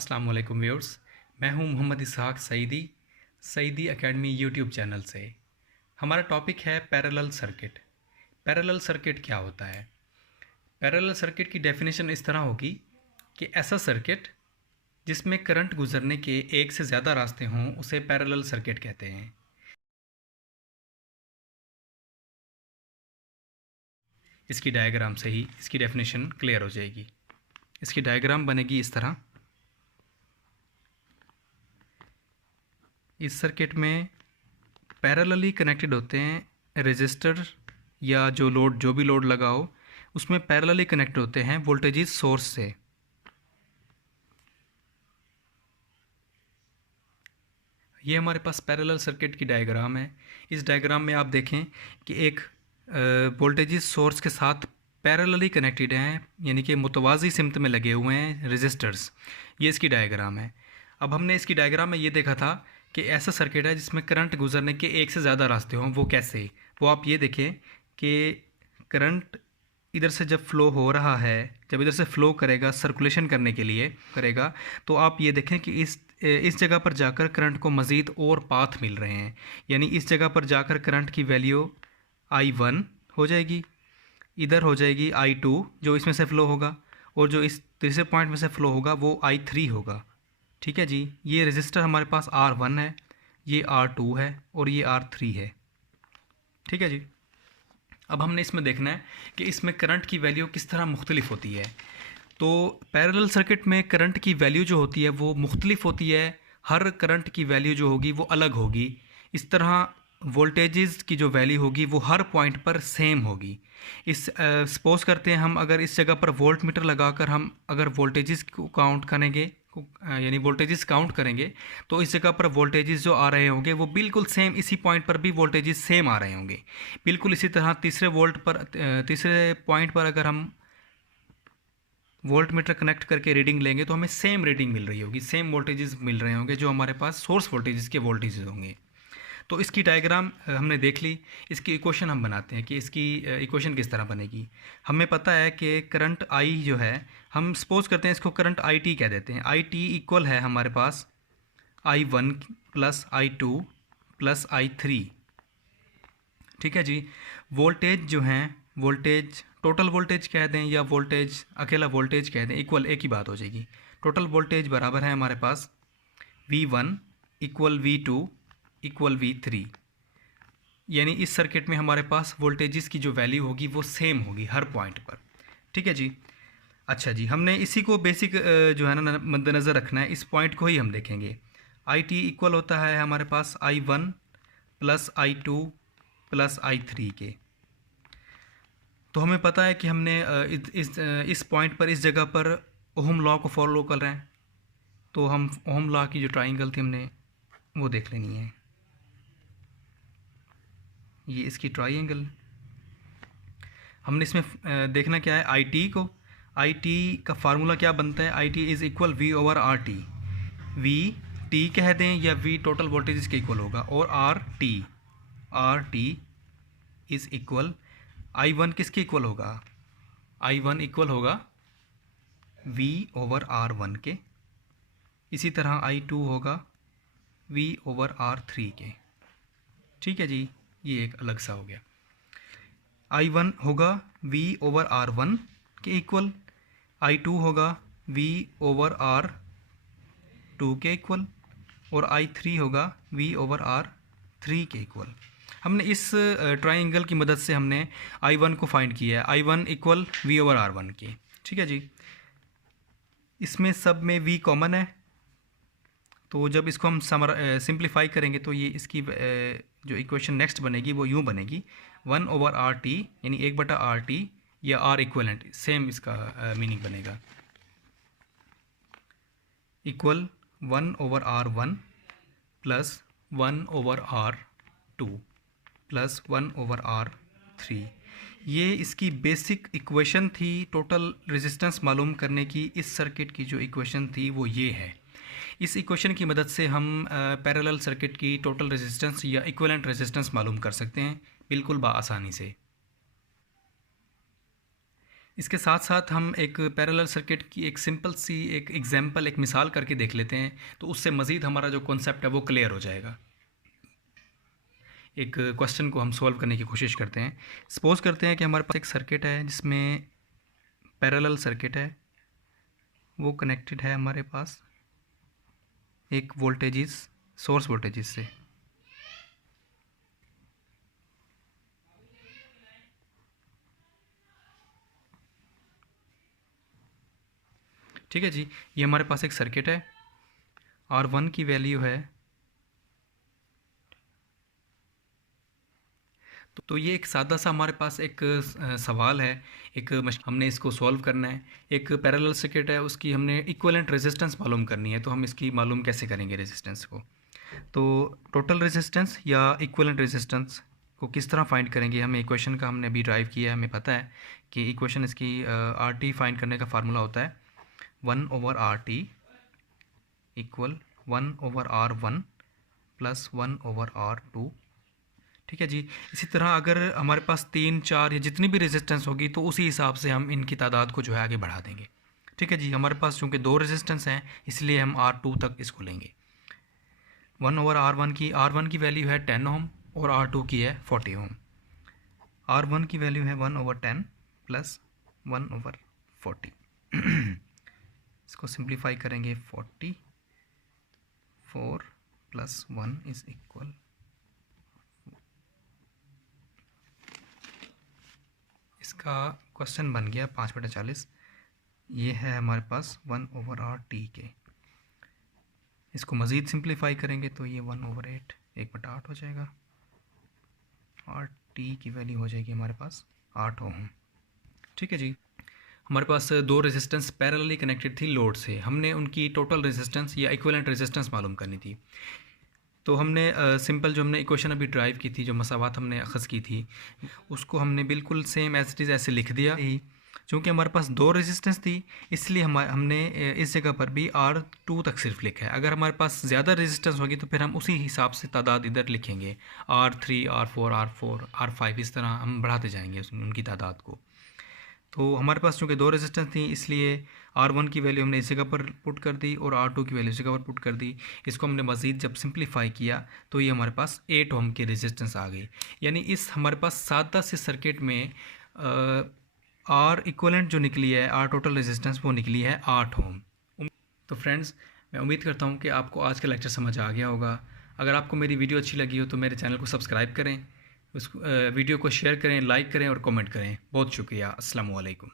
अस्सलाम वालेकुम व्यूअर्स। मैं हूं Mohammad Ishaq Saeedi, Saeedi academy YouTube channel से। हमारा टॉपिक है पैरेलल सर्किट। पैरेलल सर्किट क्या होता है? पैरेलल सर्किट की डेफिनेशन इस तरह होगी कि ऐसा सर्किट जिसमें करंट गुजरने के एक से ज़्यादा रास्ते हों उसे पैरेलल सर्किट कहते हैं। इसकी डायग्राम से ही इसकी डेफिनेशन क्लियर हो जाएगी। इसकी डायग्राम बनेगी इस तरह। इस सर्किट में पैरेलली कनेक्टेड होते हैं रेजिस्टर या जो भी लोड लगा हो उसमें पैरेलली कनेक्ट होते हैं वोल्टेजेस सोर्स से। ये हमारे पास पैरेलल सर्किट की डायग्राम है। इस डायग्राम में आप देखें कि एक वोल्टेजेस सोर्स के साथ पैरेलली कनेक्टेड हैं, यानी कि मुतवाज़ी सिमत में लगे हुए हैं रेजिस्टर्स। ये इसकी डायग्राम है। अब हमने इसकी डायग्राम में ये देखा था कि ऐसा सर्किट है जिसमें करंट गुजरने के एक से ज़्यादा रास्ते हों। वो कैसे? वो आप ये देखें कि करंट इधर से जब फ़्लो हो रहा है, जब इधर से फ़्लो करेगा सर्कुलेशन करने के लिए करेगा, तो आप ये देखें कि इस जगह पर जाकर करंट को मज़ीद और पाथ मिल रहे हैं। यानी इस जगह पर जाकर करंट की वैल्यू I1 हो जाएगी, इधर हो जाएगी I2 जो इसमें से फ़्लो होगा, और जो इस तीसरे पॉइंट में से फ़्लो होगा वो I3 होगा। ठीक है जी। ये रजिस्टर हमारे पास R1 है, ये R2 है और ये R3 है। ठीक है जी। अब हमने इसमें देखना है कि इसमें करंट की वैल्यू किस तरह मुख्तलिफ होती है। तो पैरेलल सर्किट में करंट की वैल्यू जो होती है वो मुख्तलिफ होती है। हर करंट की वैल्यू जो होगी वो अलग होगी। इस तरह वोल्टेजेस की जो वैल्यू होगी वो हर पॉइंट पर सेम होगी। सपोज करते हैं हम अगर इस जगह पर वोल्ट मीटर लगाकर हम अगर वोल्टेजेस को काउंट करेंगे, यानी वोल्टेजेस काउंट करेंगे, तो इस जगह पर वोल्टेजेस जो आ रहे होंगे वो बिल्कुल सेम, इसी पॉइंट पर भी वोल्टेजेस सेम आ रहे होंगे। बिल्कुल इसी तरह तीसरे पॉइंट पर अगर हम वोल्ट मीटर कनेक्ट करके रीडिंग लेंगे तो हमें सेम रीडिंग मिल रही होगी, सेम वोल्टेजेस मिल रहे होंगे जो हमारे पास सोर्स वोल्टेजेस के वोल्टेजेस होंगे। तो इसकी डायग्राम हमने देख ली। इसकी इक्वेशन हम बनाते हैं कि इसकी इक्वेशन किस तरह बनेगी। हमें पता है कि करंट I जो है, हम सपोज करते हैं इसको करंट IT कह देते हैं। IT इक्वल है हमारे पास I1 plus I2 plus I3। ठीक है जी। वोल्टेज जो हैं, वोल्टेज टोटल वोल्टेज कह दें या वोल्टेज अकेला वोल्टेज कह दें, इक्वल एक ही बात हो जाएगी। टोटल वोल्टेज बराबर है हमारे पास V1 equal V2 equal V3। यानी इस सर्किट में हमारे पास वोल्टेजेस की जो वैल्यू होगी वो सेम होगी हर पॉइंट पर। ठीक है जी। अच्छा जी, हमने इसी को बेसिक जो है ना मद्देनज़र रखना है। इस पॉइंट को ही हम देखेंगे। IT इक्वल होता है हमारे पास I1 plus I2 plus I3 के। तो हमें पता है कि हमने इस पॉइंट पर, इस जगह पर ओहम लॉ को फॉलो कर रहे हैं। तो हम ओहम लॉ की जो ट्राइंगल थी हमने वो देख लेनी है। ये इसकी ट्राइंगल हमने इसमें देखना क्या है, IT का फार्मूला क्या बनता है। IT is equal V over RT। V T कह दें या V टोटल वोल्टेज के इक्वल होगा, और RT इज़ इक्वल I1 किसके इक्वल होगा? I1 इक्वल होगा V ओवर R1 के। इसी तरह I2 होगा V ओवर R3 के। ठीक है जी, ये एक अलग सा हो गया। I1 होगा V ओवर R1 के इक्वल, I2 होगा V ओवर R2 के इक्वल, और I3 होगा V ओवर R3 के इक्वल। हमने इस ट्राइंगल की मदद से हमने I1 को फाइंड किया है। I1 equal V over R1 के। ठीक है जी। इसमें सब में V कॉमन है, तो जब इसको हम सिंप्लीफाई करेंगे तो ये इसकी जो इक्वेशन नेक्स्ट बनेगी वो यूँ बनेगी 1 ओवर RT, यानी 1/RT या R इक्वलेंट, सेम इसका मीनिंग बनेगा, equal 1 over R1 plus 1 over R2 plus 1 over R3। ये इसकी बेसिक इक्वेशन थी। टोटल रेजिस्टेंस मालूम करने की इस सर्किट की जो इक्वेशन थी वो ये है। इस इक्वेशन की मदद से हम पैरेलल सर्किट की टोटल रेजिस्टेंस या इक्विवेलेंट रेजिस्टेंस मालूम कर सकते हैं बिल्कुल बआसानी से। इसके साथ साथ हम एक पैरेलल सर्किट की एक सिंपल सी एक एग्जांपल, एक मिसाल करके देख लेते हैं, तो उससे मज़ीद हमारा जो कॉन्सेप्ट है वो क्लियर हो जाएगा। एक क्वेश्चन को हम सॉल्व करने की कोशिश करते हैं। सपोज़ करते हैं कि हमारे पास एक सर्किट है जिसमें पैरेलल सर्किट है, वो कनेक्टेड है हमारे पास एक वोल्टेजेस, सोर्स वोल्टेजेस से। ठीक है जी, ये हमारे पास एक सर्किट है। R1 की वैल्यू है, तो ये एक सादा सा हमारे पास एक सवाल है, हमने इसको सॉल्व करना है। एक पैरेलल सर्किट है, उसकी हमने इक्विवेलेंट रेजिस्टेंस मालूम करनी है। तो हम इसकी मालूम कैसे करेंगे रेजिस्टेंस को? तो टोटल रेजिस्टेंस या इक्विवेलेंट रेजिस्टेंस को किस तरह फाइंड करेंगे? हमें इक्वेशन का हमने अभी ड्राइव किया है, हमें पता है कि इक्वेशन इसकी RT फाइंड करने का फार्मूला होता है 1/RT equal 1/R1 plus 1/R2। ठीक है जी। इसी तरह अगर हमारे पास 3, 4 या जितनी भी रेजिस्टेंस होगी तो उसी हिसाब से हम इनकी तादाद को जो है आगे बढ़ा देंगे। ठीक है जी। हमारे पास चूँकि 2 रेजिस्टेंस हैं, इसलिए हम R2 तक इसको लेंगे। 1/R1 की वैल्यू है 10 ओम और R2 की है 40 ओम। R1 की वैल्यू है 1/10 प्लस 1/40। इसको सिंप्लीफाई करेंगे, 44 प्लस 1 इज़ इक्वल, इसका क्वेश्चन बन गया 5/40। ये है हमारे पास 1/RT के। इसको मज़ीद सिंप्लीफाई करेंगे तो ये 1/8 1/8 हो जाएगा। और टी की वैल्यू हो जाएगी हमारे पास 8 ओम। ठीक है जी। हमारे पास 2 रेजिस्टेंस पैरेलली कनेक्टेड थी लोड से। हमने उनकी टोटल रेजिस्टेंस या इक्विवेलेंट रेजिस्टेंस मालूम करनी थी। तो हमने सिंपल जो हमने इक्वेशन अभी ड्राइव की थी, जो मसावात हमने अखज़ की थी, उसको हमने बिल्कुल सेम एज इट इज़ ऐसे लिख दिया। चूँकि हमारे पास 2 रेजिस्टेंस थी, इसलिए हमने इस जगह पर भी R2 तक सिर्फ लिखा है। अगर हमारे पास ज़्यादा रेजिस्टेंस होगी तो फिर हम उसी हिसाब से तादाद इधर लिखेंगे, R3 R4 R5, इस तरह हम बढ़ाते जाएंगे उनकी तादाद को। तो हमारे पास चूँकि 2 रेजिस्टेंस थी, इसलिए R1 की वैल्यू हमने इस जगह पर पुट कर दी और R2 की वैल्यू इस जगह पर पुट कर दी। इसको हमने मज़ीद जब सिंप्लीफाई किया तो ये हमारे पास 8 ओम की रेजिस्टेंस आ गई। यानी इस हमारे पास सादा से सर्किट में R इक्विवेलेंट जो निकली है, R टोटल रेजिस्टेंस, वो निकली है 8 ओम। तो फ्रेंड्स, मैं उम्मीद करता हूँ कि आपको आज का लेक्चर समझ आ गया होगा। अगर आपको मेरी वीडियो अच्छी लगी हो तो मेरे चैनल को सब्सक्राइब करें, उस वीडियो को शेयर करें, लाइक करें और कमेंट करें। बहुत शुक्रिया। अस्सलाम वालेकुम।